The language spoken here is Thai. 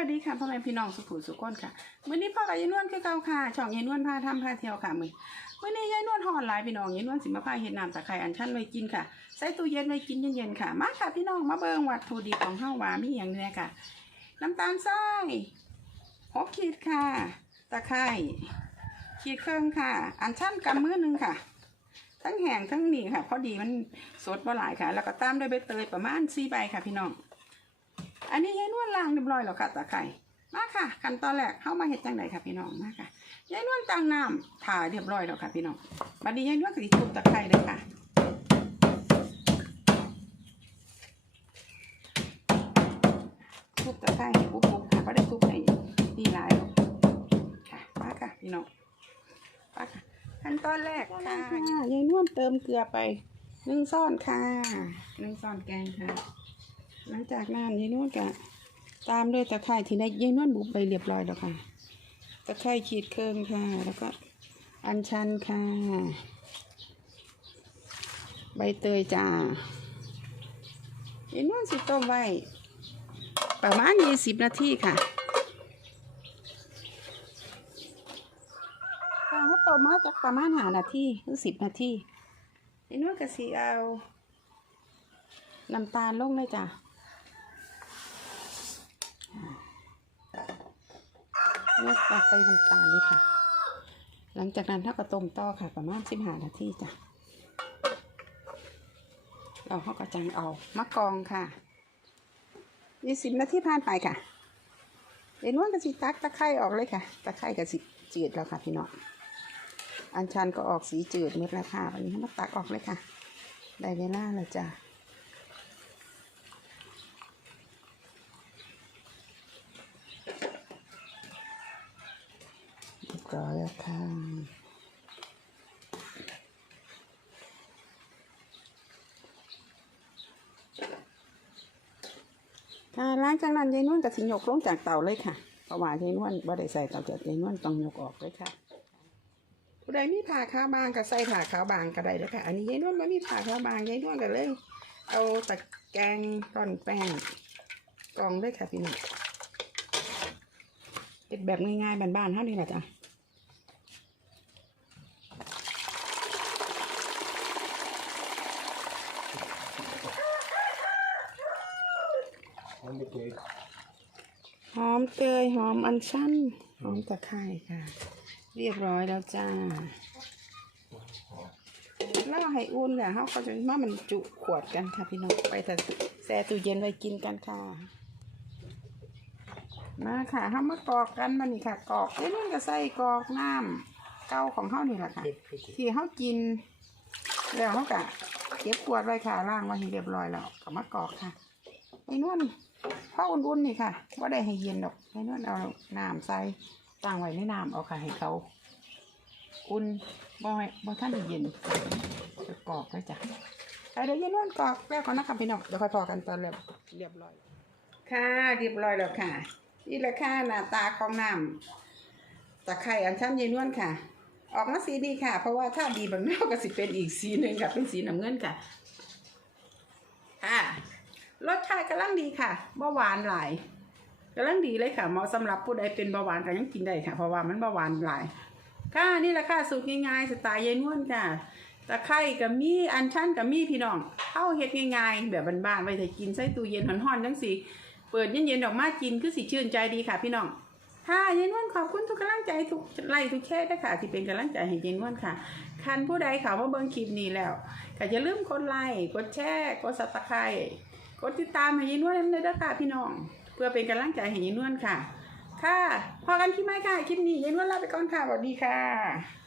วัสดีค่ะพ่อแม่พี่น้องสุขุมสุขคนค่ะมื้อนี้พ่อกับยายนวลคือเก่าค่ะช่องยายนวลพาทำพาเที่ยวค่ะมื้อมื้อนี้ยายนวลห่อหลายพี่น้องยายนวลสิมาพาเฮ็ดน้ำตะไคร้อันชันไว้กินค่ะใส่ตู้เย็นไว้กินเย็นๆค่ะ มาค่ะพี่น้องมาเบิ่งวัตถุดิบของเฮาว่ามีหยังแหน่ค่ะ น้ำตาลทรายหกขีดค่ะ ตะไคร้ขีดเครึ่องค่ะ อันชันกำมือหนึงค่ะ ทั้งแห้งทั้งนี่ค่ะพอดีมันสดบ่หลายค่ะ แล้วก็ตามด้วยใบเตยประมาณ4ใบค่ะพี่น้อง อันนี้ยายนวลล้างเรียบร้อยแล้วค่ะตะไคร้มาค่ะขั้นตอนแรกเข้ามาเห็ดจังไดค่ะพี่น้องมาค่ะยายนวลตั้งน้ำถ่าเรียบร้อยแล้วค่ะพี่น้องบัดนี้ยายนวลก็สิทุบตะไคร้เลยค่ะทุบตะไคร้ให้ปุ๊บๆค่ะก็ได้ทุบให้ดีหลายหรอกค่ะมาค่ะพี่น้องมาค่ะขั้นตอนแรกค่ะยายนวลเติมเกลือไปหนึ่งซ่อนค่ะหนึ่งซ่อนแกงค่ะ หลังจากนั้นยายนวลก็ตามด้วยตะไคร้ที่ได้ยายนวลบุบไปเรียบร้อยแล้วค่ะ ตะไคร้ขีดเครื่องค่ะ แล้วก็อัญชันค่ะ ใบเตยจ้ายายนวลสิต้มไว้ประมาณยี่สิบนาทีค่ะค่ะเขาต้มมาจากประมาณหานาทีหรือสิบนาทียายนวลก็สิเอาน้ำตาลลงเลยจ้ะ เลือกใส่น้ำตาลเลยค่ะ หลังจากนั้นถ้าก็ต้มต่อค่ะ ประมาณสิบห้านาทีจ้ะเราเขาก็จังเอามะกองค่ะยี่สิบนาทีผ่านไปค่ะเดี๋ยวนวลกระสิตักตะไคร้ออกเลยค่ะ ตะไคร้กระสิจืดแล้วค่ะพี่น้องอันชันก็ออกสีจืดเม็ดแล้วค่ะวันนี้มาตักออกเลยค่ะ ได้เวลาแล้วจ้ะ รียบร้อยแล้วค่ะค่ะหลังจากนั้นยายนวลกับสิยกลงจากเตาเลยค่ะเพราะว่ายายนวลบ่ได้ใส่เตาจัดยายนวลต้องยกออกเลยค่ะผู้ใดมีผ่าขาวบางก็ใส่ผ่าขาวบางก็ได้เลยค่ะ อันนี้ยายนวลไม่มีผ่าขาวบางยายนวลก็เลย เอาตะแกรงต้อนแป้งกรองด้วยค่ะพี่น้องเป็นแบบง่ายๆบ้านๆเท่านี้แหละจ้ะ มันไม่เคยหอมเตยหอมอัญชันหอมตะไคร้ค่ะ เรียบร้อยแล้วจ้าแล้วให้อุ่นแหละเขาก็จะมามันจุขวดกันค่ะพี่น้องไปแต่แช่ตู้เย็นไว้กินกันค่ะมาค่ะเขามากรอกกันมานี่ค่ะกรอกเอ้ยนี่ก็ใส่กรอกน้ำเก่าของเขานี่แหละค่ะ ที่เขากิน แล้วเขากะเก็บขวดไว้ค่ะล่างไว้ให้เรียบร้อยแล้วก็มากรอกค่ะไอ้นวลผ้าอุ่นๆนี่ค่ะว่าได้ให้เย็นดอกไอ้นวลเอาน้ำใส่ตั้งไว้ในน้ำเอาค่ะให้เขาอุ่นบ่ให้บ่ท่านได้เย็นจะกรอกไว้จ้ะเอเดี๋ยวเย็นนวลกรอกแล้วก่อนนะคะพี่น้องเดี๋ยวค่อยพอกันตอนเรียบเรียบร้อย ค่ะเรียบร้อยแล้วค่ะ นี่แหละค่ะหน้าตาของน้ำตะไคร้อันชันเย็นนวนค่ะ ออกมาสีนี้ค่ะ เพราะว่าถ้าดีบางแนวก็สิเป็นอีกสีหนึ่งค่ะเป็นสีน้ำเงินค่ะ รสชาติกำลังดีค่ะเบาหวานหลายกำลังดีเลยค่ะเหมาะสำหรับผู้ใดเป็นเบาหวานก็ยังกินได้ค่ะเพราะว่ามันเบาหวานหลายค่ะนี่แหละค่ะสูตรง่ายๆสไตล์เยนวนค่ะตะไคร้กับมีอันชันกับมีพี่น้องเข้าเฮ็ดง่ายๆ แบบบ้านๆไว้ถ้ากินใส่ตู้เย็นห่อนๆจังสิเปิดเย็นๆออกมากินคือสิชื่นใจดีค่ะพี่น้องค่ะเย็นวันขอบคุณทุกกำลังใจทุกไลค์ทุกแชร์ด้วยค่ะ ที่เป็นกำลังใจให้เย็นวันค่ะ คันผู้ใดเขาวมาเบิ่งคลิปนี้แล้วก็อย่าลืมกดไลค์กดแชร์กดซับสไครต์ กดติดตามให้ยินวันด้วยนะคะพี่น้อง เพื่อเป็นกำลังใจให้ยินวันค่ะ ค่ะพอกันคลิปไม่ค่ะคลิปนี้ยินวันลาไปก่อนค่ะสวัสดีค่ะ